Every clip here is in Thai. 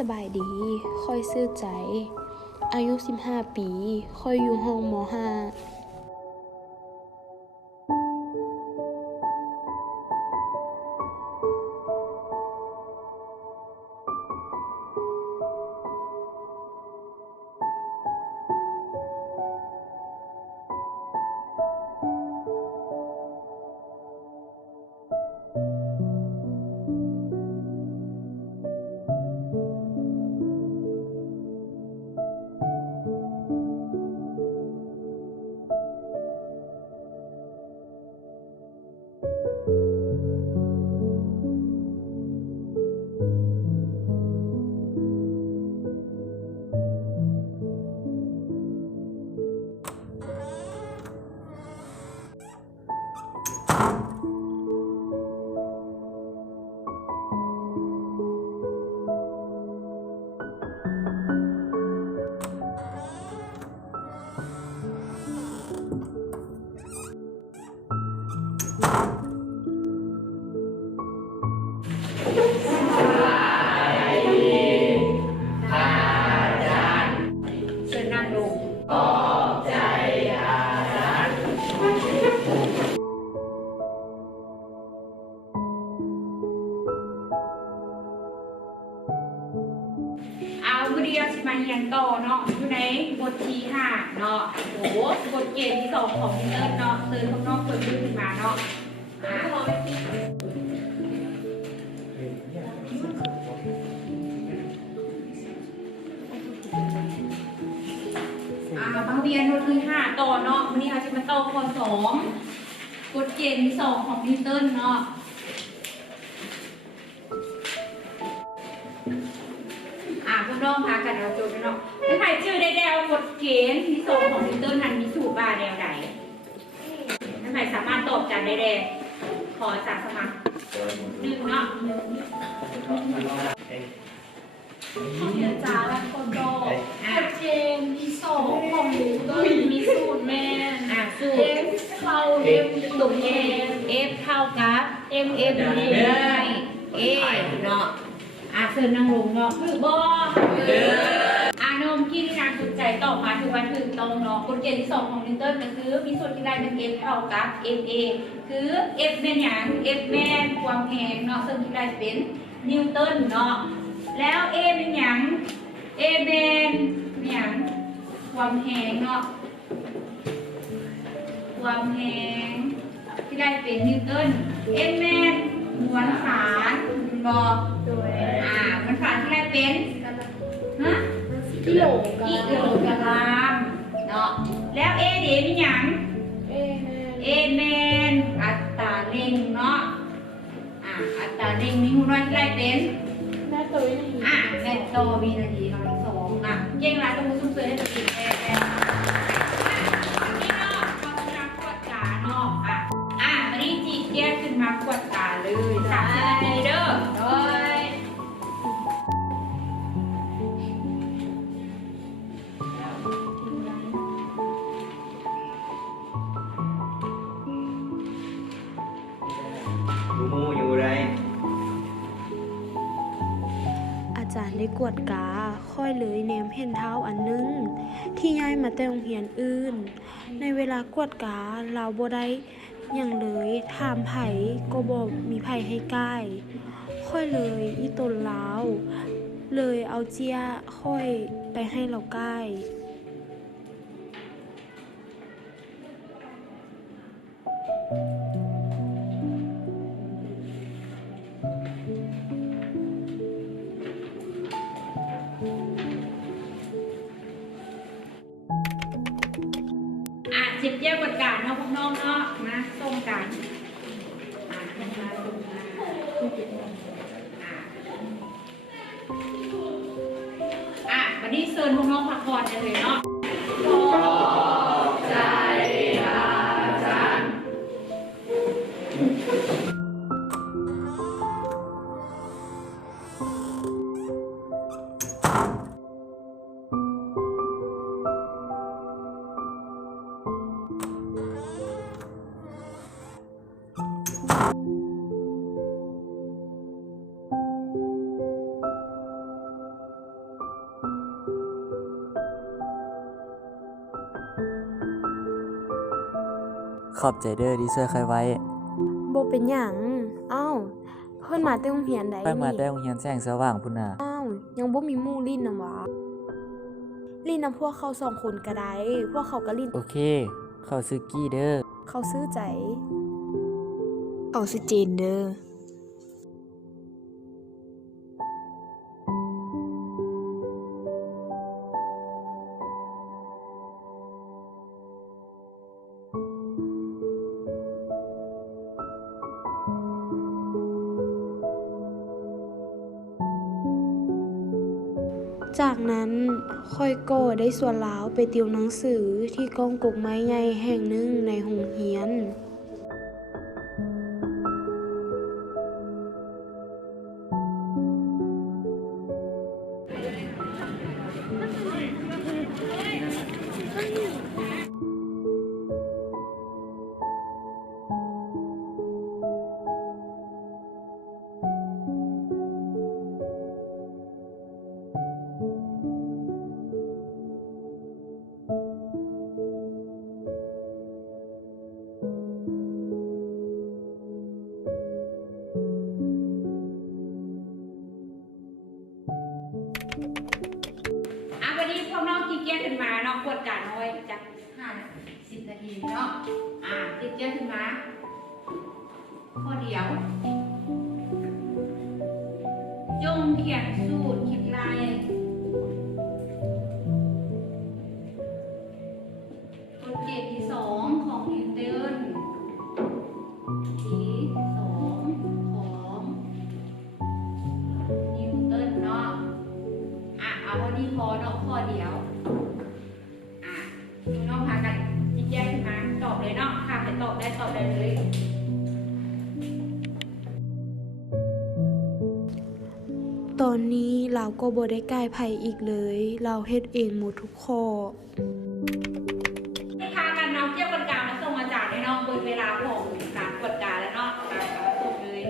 สบายดีค่อยซื่อใจอายุ15ปีค่อยอยู่ห้องม.5เชิญนั่งลงเอาวิดีโอสิมาเรียนต่อเนาะอยู่ในบทที่5เนาะโอ้โหบทเกณฑ์ที่2ของมิเตอร์เนาะเตือนข้างนอกเปิดมือขึ้นมาเนาะมาเรียนบทที่5ต่อเนาะวันนี้เราจะมาต่อข้อ2บทเกณฑ์ที่2ของมิเตอร์เนาะพวกน้องพากันเอาโจทย์เนาะถ้าใครชื่อได้แล้วกฎเกณฑ์ที่2ของมิเตอร์นั้นมีสูตรว่าแนวใดถ้าใครสามารถตอบจันได้แล้วขอจากสมัคร1เนาะเรียนจาและคนโดกฎเกณฑ์ที่2ของมิเตอร์มีสูตรแม่สูตร F เท่า M สูตร F เท่ากับ M ได้ A เนาะเชิญนั่งลงเนาะคือบ่นมที่ที่นางสนใจต่อมาคือว่าถึงตรงเนาะกฎเกณฑ์ที่2ของนิวตันก็คือมีส่วนที่ได้เป็น F เท่ากับ MA คือ F เป็นหยัง F แม่นความแรงเนาะซึ่งที่ได้เป็นนิวตันเนาะแล้ว A เป็นหยัง A เป็นหยังความแรงเนาะความแรงที่ได้เป็นนิวตัน M แม่นมวลสารบ่โดยมวลสารที่ได้เป็นฮะกิโลกรัมเนาะแล้ว A เดี๋ยวเป็นหยัง A แมนอัตราเร่งเนาะอัตราเร่งมีหุ่นน้อยที่ได้เป็นแม่ตัวนี้แม่โตวินาทีเนาะอีก2เก่งหลายต้องมุ้งเสือให้ตัวเองนี่เนาะเขาจะนับกวดตาเนาะวันนี้จีแยกขึ้นมากวดตาเลย30 นาทีเด้อโดยอาจารย์ได้กวดกาค่อยเลยแนมเห็นเท้าอันนึงที่ย้ายมาแต่โรงเรียนอื่นในเวลากวดกาเราบ่ได้หยังเลยถามไผก็บ่มีไผให้ใกล้ค่อยเลยอีตนลาวเลยเอาเจียค่อยไปให้เราใกล้จิบแยกกฎการเนาะพวกน้องเนาะมาส่งกันวันนี้เชิญพวกน้องพักผ่อนกันเลยเนาะใจอาจารย์ ขอบใจเด้อที่ช่วยค่อยไว้ บ่เป็นหยังอ้าวเพิ่นมาแต่โรงเรียนใด ค่อยมาแต่ นี่ โรงเรียนแสงสว่างพุ่นน่ะ อ้าวยังบ่มีหมู่ลิ้นนำหวะลิ้นนำพวกเขา2คนก็ได้พวกเขาก็ลิ้น โอเค เข้าซื้อกี้เด้อ เขาซื้อใจเขาซื้อเจนเด้อจากนั้นค่อยก็ได้ส่วนลาวไปติวหนังสือที่กองกกไม้ใหญ่แห่งหนึ่งในโรงเรียน วันนี้พวกน้องกินเกียร์ขึ้นมาน้องกวดการน้อยจาก5-10 นาทีเนาะกินเกียร์ขึ้นมาข้อเดียวจงเขียนสูตรคิดลายกฎเกณฑ์ที่2ของนิวตันที่2ของนิวตันเนาะเอาวันนี้พอเนาะข้อเดียวน้องพากันแยกขึ้นมาตอบเลยเนาะค่ะไปตอบได้เลย ตอนนี้เราก็บ่ได้กายไผอีกเลย เราเฮ็ดเองหมดทุกข้อ ให้พากันน้องเทียบกฎการมาส่งมาจากในน้องเบิร์เวลาของการกฎการแล้วเนาะการส่งเลย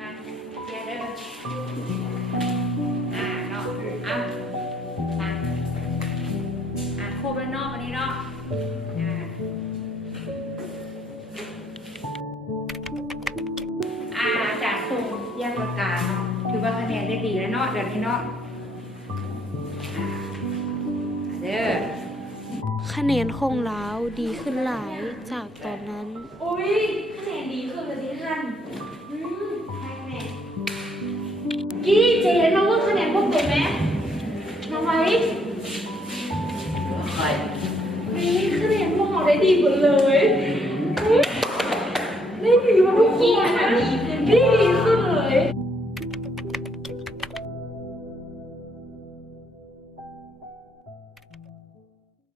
มาเดี๋ยวเด้อเนาะมาครบแล้วเนาะวันนี้เนาะจากส่งแยกประกาศเนาะถือว่าคะแนนได้ดีแล้วเนาะเดี๋ยวนี้เนาะเด้อ คะแนนของเราดีขึ้นหลายจากตอนนั้น อุ้ยคะแนนดีขึ้นเลยที่ท่านใช่แม่กี้เจนมาว่าคะแนนพวกตัวแม่น้องไว้นี่คะแนนพวกเราได้ดีหมดเลยได้ดีมาทุกคนนะดี